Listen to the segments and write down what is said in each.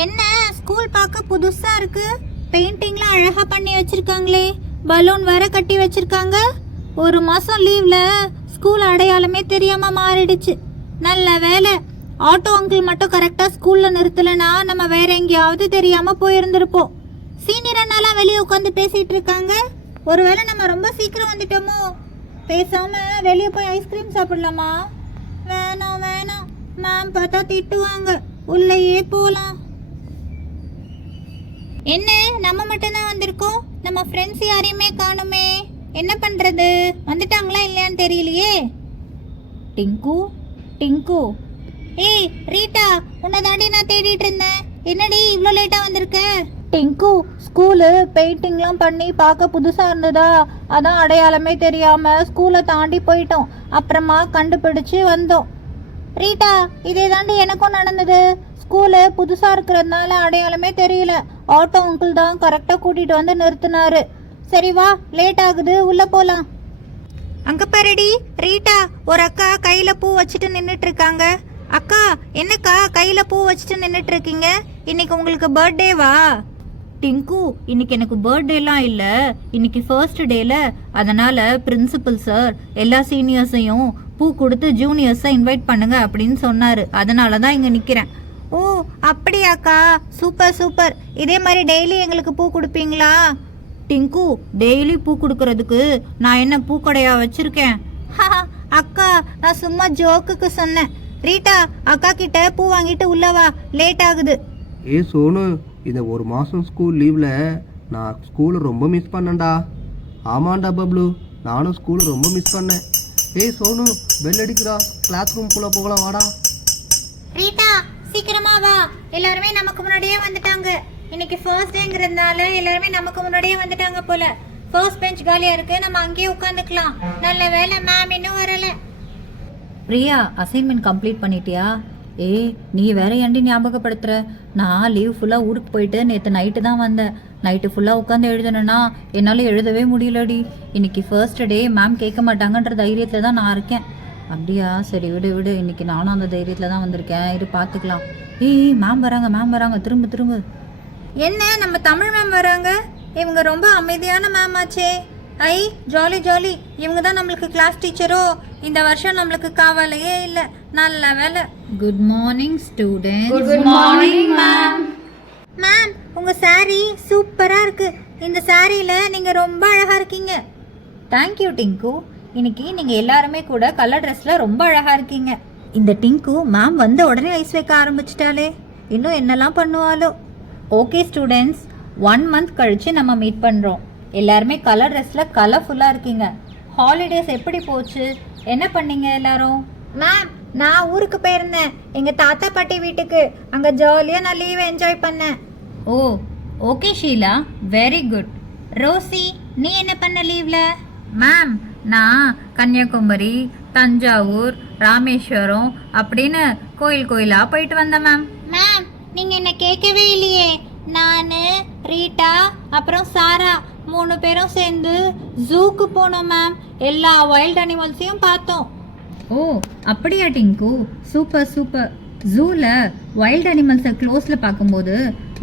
என்ன ஸ்கூல் பார்க்க புதுசா இருக்கு. பெயிண்டிங்லாம் அழகா பண்ணி வச்சிருக்காங்களே. பலூன் வேற கட்டி வச்சிருக்காங்க. ஒரு மாசம் லீவ்ல ஸ்கூல் அடையாளமே தெரியாம மாறிடுச்சு. நல்ல வேலை ஆட்டோ அங்கிள் மட்டும் கரெக்டா ஸ்கூல்ல நிறுத்தலைன்னா நம்ம வேற எங்கேயாவது தெரியாம போயிருந்திருப்போம். சீனியர் அண்ணாலாம் வெளியே உட்காந்து பேசிட்டு இருக்காங்க. ஒருவேளை நம்ம ரொம்ப சீக்கிரம் வந்துட்டோமோ. பேசாம வெளியே போய் ஐஸ்கிரீம் சாப்பிடலாமா? வேணாம் வேணாம், மேம் பார்த்தா திட்டுவாங்க. உள்ளேயே போலாம். என்ன நம்ம மட்டும்தான் வந்திருக்கோம், நம்ம ஃப்ரெண்ட்ஸ் யாரையுமே காணுமே. என்ன பண்றது? வந்துட்டாங்களா இல்லையான்னு தெரியலையே. டிங்கு டிங்கு, ஏய் ரீட்டா, உன்னை தாண்டி நான் தேடிட்டு இருந்தேன். என்னடி இவ்வளோ லேட்டா வந்திருக்க? டிங்கு, ஸ்கூலு பெயிண்டிங்லாம் பண்ணி பார்க்க புதுசாக இருந்ததா, அதான் அடையாளமே தெரியாமல் ஸ்கூலை தாண்டி போயிட்டோம். அப்புறமா கண்டுபிடிச்சு வந்தோம். ரீட்டா, இதே தாண்டி எனக்கும் நடந்தது. ஸ்கூலு புதுசாக இருக்கிறதுனால அடையாளமே தெரியல. ஆட்டோ அங்கிள் தான் கரெக்டாக கூட்டிகிட்டு வந்து நிறுத்தினாரு. சரி வா, லேட் ஆகுது, உள்ளே போகலாம். அங்கே பாருடி ரீட்டா, ஒரு அக்கா கையில் பூ வச்சுட்டு நின்றுட்டு இருக்காங்க. அக்கா, என்னக்கா கையில் பூ வச்சுட்டு நின்றுட்டு இருக்கீங்க? இன்னைக்கு உங்களுக்கு பர்த்டேவா? டிங்கு, இன்னைக்கு எனக்கு பர்த்டேலாம் இல்லை, இன்னைக்கு ஃபர்ஸ்ட் டேல. அதனால பிரின்சிபல் சார் எல்லா சீனியர்ஸையும் பூ கொடுத்து ஜூனியர்ஸை இன்வைட் பண்ணுங்க அப்படின்னு சொன்னார். அதனால தான் இங்கே நிற்கிறேன். ஓ அப்படியாக்கா, சூப்பர் சூப்பர். இதே மாதிரி டெய்லி எங்களுக்கு பூ கொடுப்பீங்களா? டிங்கு, டெய்லி பூ கொடுக்கறதுக்கு நான் என்ன பூக்கடையா வச்சிருக்கேன்? அக்கா, நான் சும்மா ஜோக்குக்கு சொன்னேன். ரீட்டா, அக்கா கிட்ட பூ வாங்கிட்டு உள்ளவா, லேட் ஆகுது. ஏ சோனு, இந்த ஒரு மாதம் ஸ்கூல் லீவில் நான் ஸ்கூலை ரொம்ப மிஸ் பண்ணேன்டா. ஆமாண்டா பப்ளு, நானும் ஸ்கூலை ரொம்ப மிஸ் பண்ணேன். ஏய் சோனு, பெல் அடிக்கிறா, கிளாஸ் ரூம்குள்ளே போகலாம் வாடா. ரீட்டா, சீக்கிரமா வா. எல்லாருமே நமக்கு முன்னாடியே வந்துட்டாங்க. இன்னைக்கு ஃபர்ஸ்ட் டேங்கிறதுனால எல்லாருமே நமக்கு முன்னாடியே வந்துட்டாங்க போல. ஃபர்ஸ்ட் பெஞ்ச் காலியா இருக்கு, நம்ம அங்கேயே உட்காந்துக்கலாம். நல்ல வேலை மேம் இன்னும் வரல. பிரியா, அசைன்மெண்ட் கம்ப்ளீட் பண்ணிட்டியா? ஏய், நீ வேற ஏன்டி ஞாபகப்படுத்துற? நான் லீவ் ஃபுல்லாக ஊருக்கு போயிட்டு நேற்று நைட்டு தான் வந்தேன். நைட்டு ஃபுல்லாக உட்காந்து எழுதணுன்னா என்னால் எழுதவே முடியலடி. இன்னைக்கு ஃபர்ஸ்ட் டே, மேம் கேட்க மாட்டாங்கன்ற தைரியத்தில் தான் நான் இருக்கேன். அப்படியா? சரி விடு விடு, இன்னைக்கு நானும் அந்த தைரியத்தில் தான் வந்திருக்கேன். இது பார்த்துக்கலாம். ஏய், மேம் வராங்க, திரும்ப. என்ன, நம்ம தமிழ் மேம் வராங்க? இவங்க ரொம்ப அமைதியான மேம் ஆச்சே. ஐ ஜாலி ஜாலி. இவங்க தான் நம்மளுக்கு கிளாஸ் டீச்சரோ? இந்த வருஷம் நம்மளுக்கு காவலையே இல்லை. நல்ல வேலை. Good morning student. Good morning ma'am. Ma'am, உங்க saree சூப்பரா இருக்கு. இந்த சாரியில நீங்க ரொம்ப அழகா இருக்கீங்க. தேங்க்யூ டிங்கு. இன்னைக்கு நீங்கள் எல்லாருமே கூட கலர் ட்ரெஸ்ஸில் ரொம்ப அழகாக இருக்கீங்க. இந்த டிங்கு மேம் வந்த உடனே ஐஸ் வைக்க ஆரம்பிச்சிட்டாலே. இன்னும் என்னெல்லாம் பண்ணுவாளோ. ஓகே ஸ்டூடெண்ட்ஸ், 1 மந்த் கழித்து நம்ம மீட் பண்ணுறோம். எல்லாருமே கலர் ட்ரெஸ்ஸில் கலர்ஃபுல்லாக இருக்கீங்க. ஹாலிடேஸ் எப்படி போச்சு? என்ன பண்ணீங்க எல்லாரும்? மேம், நான் ஊருக்கு போயிருந்தேன், எங்க தாத்தா பாட்டி வீட்டுக்கு. அங்க ஜாலியா நான் லீவ் என்ஜாய் பண்ணேன். Oh okay Sheela, very good. Rosy, நீ என்ன பண்ண லீவ்ல? மேம், நான் கன்னியாகுமரி, தஞ்சாவூர், ராமேஸ்வரம் அப்படின்னு கோயிலாக போயிட்டு வந்தேன் மேம். மேம், நீங்க என்ன கேட்கவே இல்லையே. நான், ரீட்டா, அப்புறம் சாரா 3 பேரும் சேர்ந்து ஜூக்கு போனோம் மேம். எல்லா வைல்ட் அனிமல்ஸையும் பார்த்தோம். ஓ அப்படியா டிங்கு, சூப்பர். ஜூவில் வைல்ட் அனிமல்ஸை க்ளோஸில் பார்க்கும்போது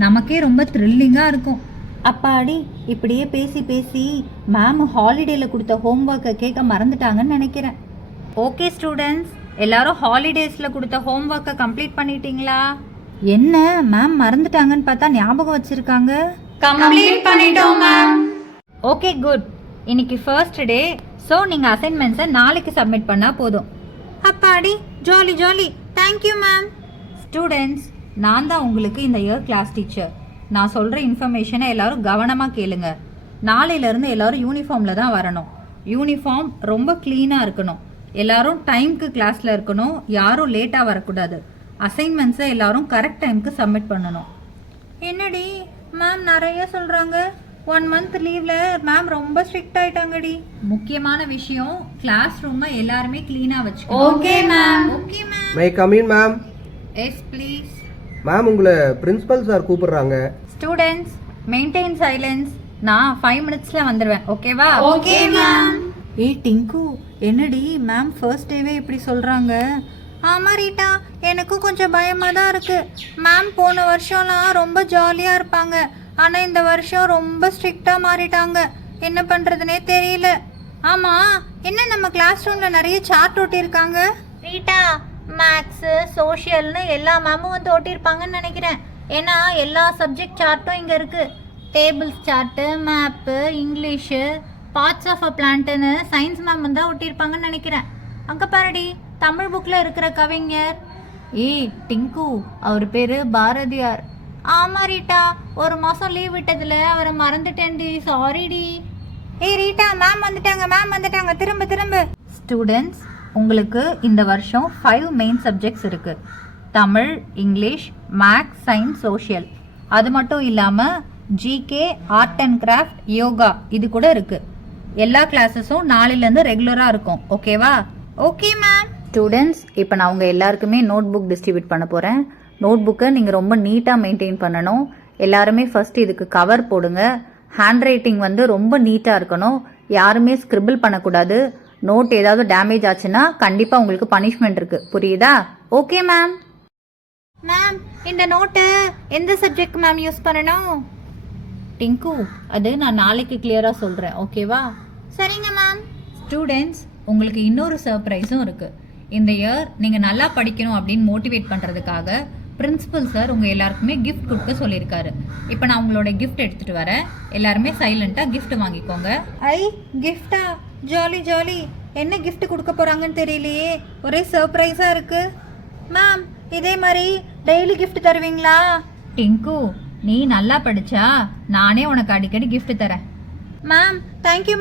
நமக்கே ரொம்ப த்ரில்லிங்காக இருக்கும். அப்பாடி, இப்படியே பேசி மேம் ஹாலிடேயில் கொடுத்த ஹோம்ஒர்க்கை கேட்க மறந்துட்டாங்கன்னு நினைக்கிறேன். ஓகே ஸ்டூடெண்ட்ஸ், எல்லாரும் ஹாலிடேஸில் கொடுத்த ஹோம்ஒர்க்கை கம்ப்ளீட் பண்ணிட்டீங்களா? என்ன மேம் மறந்துட்டாங்கன்னு பார்த்தா ஞாபகம் வச்சுருக்காங்க. கம்ப்ளீட் பண்ணிட்டோம் மேம். Okay good. இன்னைக்கு ஃபர்ஸ்ட் டே, ஸோ நீங்கள் அசைன்மெண்ட்ஸை நாளைக்கு சப்மிட் பண்ணால் போதும். அப்பாடி, jolly jolly. Thank you ma'am. Students, நான் தான் உங்களுக்கு இந்த இயர் கிளாஸ் டீச்சர். நான் சொல்கிற இன்ஃபர்மேஷனை எல்லோரும் கவனமாக கேளுங்க. நாளையிலேருந்து எல்லோரும் யூனிஃபார்மில் தான் வரணும். யூனிஃபார்ம் ரொம்ப க்ளீனாக இருக்கணும். எல்லோரும் டைமுக்கு கிளாஸில் இருக்கணும். யாரும் லேட்டாக வரக்கூடாது. அசைன்மெண்ட்ஸை எல்லோரும் கரெக்ட் டைமுக்கு சப்மிட் பண்ணணும். என்னடி மேம் நிறைய சொல்றாங்க. 1 மந்த் லீவ்ல மேம் ரொம்ப ஸ்ட்ரிக்ட் ஆயிட்டாங்கடி. முக்கியமான விஷயம், கிளாஸ் ரூமை எல்லாருமே க்ளீனாக வச்சுக்கணும். Okay ma'am. Okay ma'am. My come in ma'am. Yes please. Ma'am, உங்களை பிரின்சிபல் சார் கூப்பிடுறாங்க. Students, maintain silence. நான் 5 மினிட்ஸில் வந்துடுவேன், ஓகேவா? Okay ma'am. ஏய் டிங்கு, என்னடி மேம் ஃபர்ஸ்ட் டேவே இப்படி சொல்கிறாங்க? ஆமா ரீட்டா, எனக்கும் கொஞ்சம் பயமாக தான் இருக்கு. மேம் போன வருஷம்லாம் ரொம்ப ஜாலியாக இருப்பாங்க, ஆனால் இந்த வருஷம் ரொம்ப ஸ்ட்ரிக்டாக மாறிட்டாங்க. என்ன பண்ணுறதுனே தெரியல. ஆமாம், என்ன நம்ம கிளாஸ் ரூமில் நிறைய சார்ட் ஒட்டியிருக்காங்க? ரீட்டா, மேக்ஸு சோஷியல்னு எல்லா மேமும் வந்து ஒட்டியிருப்பாங்கன்னு நினைக்கிறேன். ஏன்னா எல்லா சப்ஜெக்ட் சார்ட்டும் இங்கே இருக்குது. Tables chart, map, English, parts of a பிளான்ட்டுன்னு சயின்ஸ் மேம் வந்து ஒட்டியிருப்பாங்கன்னு நினைக்கிறேன். அங்கே பாருடி, தமிழ் புக்கில் இருக்கிற கவிஞர். ஏய் டிங்கு, அவர் பேர் பாரதியார். ஆமாம் ரீட்டா, ஒரு மாதம் லீவ் விட்டதில் அவரை மறந்துட்டேன்டி, சாரிடி. ஏய் ரீட்டா, மேம் வந்துட்டாங்க, திரும்ப. ஸ்டூடெண்ட்ஸ், உங்களுக்கு இந்த வருஷம் 5 மெயின் சப்ஜெக்ட்ஸ் இருக்குது. Tamil, English, maths, science, social. அது மட்டும் இல்லாமல் GK, art and craft, yoga இது கூட இருக்குது. எல்லா கிளாஸஸும் நாளையிலேருந்து ரெகுலராக இருக்கும். ஓகேவா? Okay ma'am. ஸ்டூடெண்ட்ஸ், இப்போ நான் உங்கள் எல்லாருக்குமே நோட் புக் டிஸ்ட்ரிபியூட் பண்ண போகிறேன். நோட் புக்கை நீங்கள் ரொம்ப நீட்டாக மெயின்டைன் பண்ணணும். எல்லாருமே ஃபஸ்ட்டு இதுக்கு கவர் போடுங்க. ஹேண்ட் ரைட்டிங் வந்து ரொம்ப நீட்டாக இருக்கணும். யாருமே ஸ்கிரிபிள் பண்ணக்கூடாது. நோட் ஏதாவது டேமேஜ் ஆச்சுன்னா கண்டிப்பாக உங்களுக்கு பனிஷ்மெண்ட் இருக்குது. புரியுதா? Okay ma'am. மேம், இந்த நோட்டு எந்த சப்ஜெக்ட் மேம் யூஸ் பண்ணணும்? டிங்கு, அது நான் நாளைக்கு கிளியராக சொல்கிறேன். ஓகேவா? சரிங்க மேம். ஸ்டூடெண்ட்ஸ், உங்களுக்கு இன்னொரு சர்ப்ரைஸும் இருக்குது. இந்த இயர் நீங்கள் நல்லா படிக்கணும் அப்படின்னு மோட்டிவேட் பண்ணுறதுக்காக பிரின்சிபல் சார் உங்கள் எல்லாருக்குமே கிஃப்ட் கொடுக்க சொல்லியிருக்காரு. இப்போ நான் உங்களோட கிஃப்ட் எடுத்துகிட்டு வரேன். எல்லாருமே சைலண்ட்டாக கிஃப்ட் வாங்கிக்கோங்க. ஐ, கிஃப்டா? ஜாலி. என்ன கிஃப்ட் கொடுக்க போகிறாங்கன்னு தெரியலையே, ஒரே சர்ப்ரைஸாக இருக்குது. மேம், இதே மாதிரி டெய்லி கிஃப்ட் தருவீங்களா? டிங்கு, நீ நல்லா படிச்சா நானே உனக்கு அடிக்கடி gift தரேன். Ma'am, thank you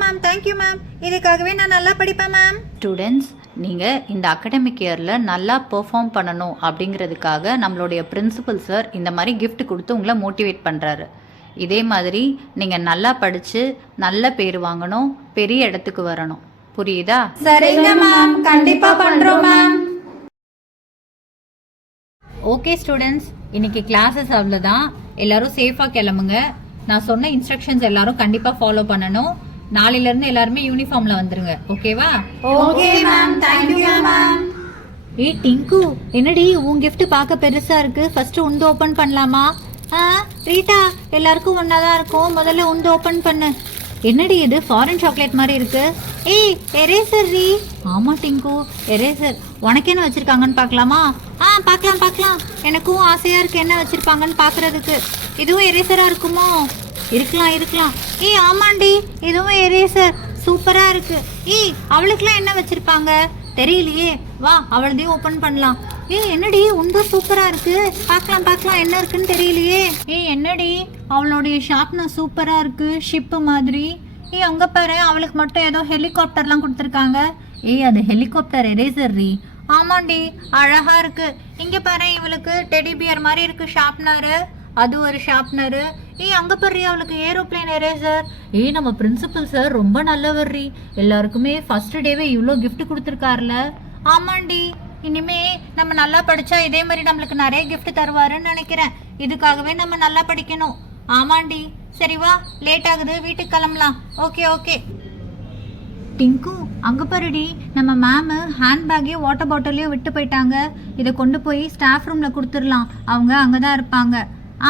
ma'am. இதுக்காகவே நான் நல்லா படிப்பேன் மேம். ஸ்டூடெண்ட்ஸ், நீங்கள் இந்த அகடமிக் இயரில் நல்லா பெர்ஃபார்ம் பண்ணணும் அப்படிங்கிறதுக்காக நம்மளுடைய பிரின்சிபல் சார் இந்த மாதிரி gift கொடுத்து உங்களை மோட்டிவேட் பண்ணுறாரு. இதே மாதிரி நீங்கள் நல்லா படித்து நல்ல பேர் வாங்கணும், பெரிய இடத்துக்கு வரணும். புரியுதா? சரிங்க மேம், கண்டிப்பாக பண்ணுறோம் மேம். ஓகே ஸ்டூடெண்ட்ஸ், இன்னைக்கு கிளாஸஸ் அவ்வளோதான். எல்லாரும் சேஃபாக கிளம்புங்க. நான் சொன்ன இன்ஸ்ட்ரக்ஷன்ஸ் எல்லாரும் கண்டிப்பாக ஃபாலோ பண்ணணும். நாளையிலேருந்து எல்லாருமே யூனிஃபார்மில் வந்துருங்க. ஓகேவா? Okay ma'am, thank you ma'am. ஏய் டிங்கு, என்னடி உன் gift பார்க்க பெருசாக இருக்குது, ஃபஸ்ட்டு உந்து ஓப்பன் பண்ணலாமா? ரீட்டா, எல்லாருக்கும் ஒன்றா தான் இருக்கும், முதல்ல உந்து ஓப்பன் பண்ணு. என்னடி இது ஃபாரின் சாக்லேட் மாதிரி இருக்கு? ஏய், எரேசர் ரீ. ஆமா டிங்கு, எரேசர். உனக்கு என்ன வச்சிருக்காங்கன்னு பார்க்கலாமா? பார்க்கலாம். எனக்கும் ஆசையா இருக்கு என்ன வச்சிருப்பாங்கன்னு பார்க்கறதுக்கு. இதுவும் எரேசரா இருக்குமோ? இருக்கலாம். ஏய் ஆமாண்டி, இதுவும் எரேசர் சூப்பரா இருக்கு. ஏய், அவளுக்குலாம் என்ன வச்சிருப்பாங்க தெரியலையே, வா அவளதையும் ஓப்பன் பண்ணலாம். ஏய் என்னடி, உண்டும் சூப்பரா இருக்கு. பார்க்கலாம் என்ன இருக்குன்னு தெரியலையே. ஏய் என்னடி, அவளுடைய ஷார்ப்னஸ் சூப்பரா இருக்கு, ஷிப்பு மாதிரி. ஏய் அங்க பாரு, அவளுக்கு மட்டும் ஏதோ ஹெலிகாப்டர்லாம் கொடுத்துருக்காங்க. ஏய் அது ஹெலிகாப்டர் எரேசர் ரீ. ஆமாண்டி, அழகா இருக்கு. இங்க பாரு, இவளுக்கு டெடி பியர் மாதிரி இருக்கு ஷார்ப்னரு, அது ஒரு ஷார்ப்னரு. ஏய் அங்க பாரு, அவளுக்கு ஏரோப்ளேன் எரேசர். ஏய் நம்ம பிரின்சிபல் சார் ரொம்ப நல்லவர் ரீ. எல்லாருக்குமே ஃபர்ஸ்ட் டேவே இவ்வளோ gift கொடுத்துருக்காருல. ஆமாண்டி, இனிமே நம்ம நல்லா படிச்சா இதே மாதிரி நம்மளுக்கு நிறைய gift தருவாருன்னு நினைக்கிறேன். இதுக்காகவே நம்ம நல்லா படிக்கணும். ஆமாண்டி. சரி வா, லேட் ஆகுது, வீட்டுக்கு கிளம்பலாம். ஓகே. டிங்கு, அங்கே பாருடி, நம்ம மேமு ஹேண்ட்பேக்கையும் வாட்டர் பாட்டிலையும் விட்டு போயிட்டாங்க. இதை கொண்டு போய் ஸ்டாஃப் ரூமில் கொடுத்துடலாம், அவங்க அங்கே தான் இருப்பாங்க.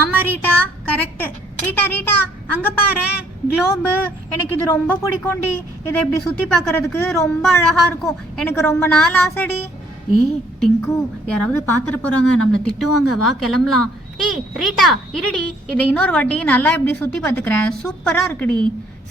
ஆமா ரீட்டா, கரெக்ட். ரீட்டா அங்க பாரு, குளோபு. எனக்கு இது ரொம்ப பிடிக்கும்டி. இதை இப்படி சுத்தி பார்க்கறதுக்கு ரொம்ப அழகா இருக்கும். எனக்கு ரொம்ப நாள் ஆசைடி. ஏய் டிங்கு, யாராவது பார்த்துட்டு போறாங்க, நம்மளை திட்டுவாங்க, வா கிளம்பலாம். ஏய் ரீட்டா, இருடி, இதை இன்னொரு வாட்டி நல்லா இப்படி சுத்தி பார்த்துக்கிறேன். சூப்பரா இருக்குடி.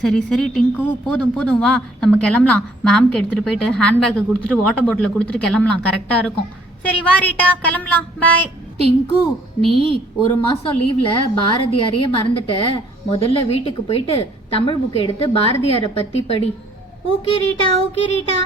சரி டிங்கு, போதும் வா நம்ம கிளம்பலாம். மேம்க்கு எடுத்துகிட்டு போயிட்டு ஹேண்ட்பேக்கை கொடுத்துட்டு வாட்டர் பாட்டிலை கொடுத்துட்டு கிளம்பலாம், கரெக்டாக இருக்கும். சரி வா ரீட்டா, கிளம்பலாம். பாய். டிங்கு, நீ ஒரு மாதம் லீவில் பாரதியாரையே மறந்துட்ட. முதல்ல வீட்டுக்கு போயிட்டு தமிழ் புக்கை எடுத்து பாரதியாரை பற்றி படி. Okay Rita.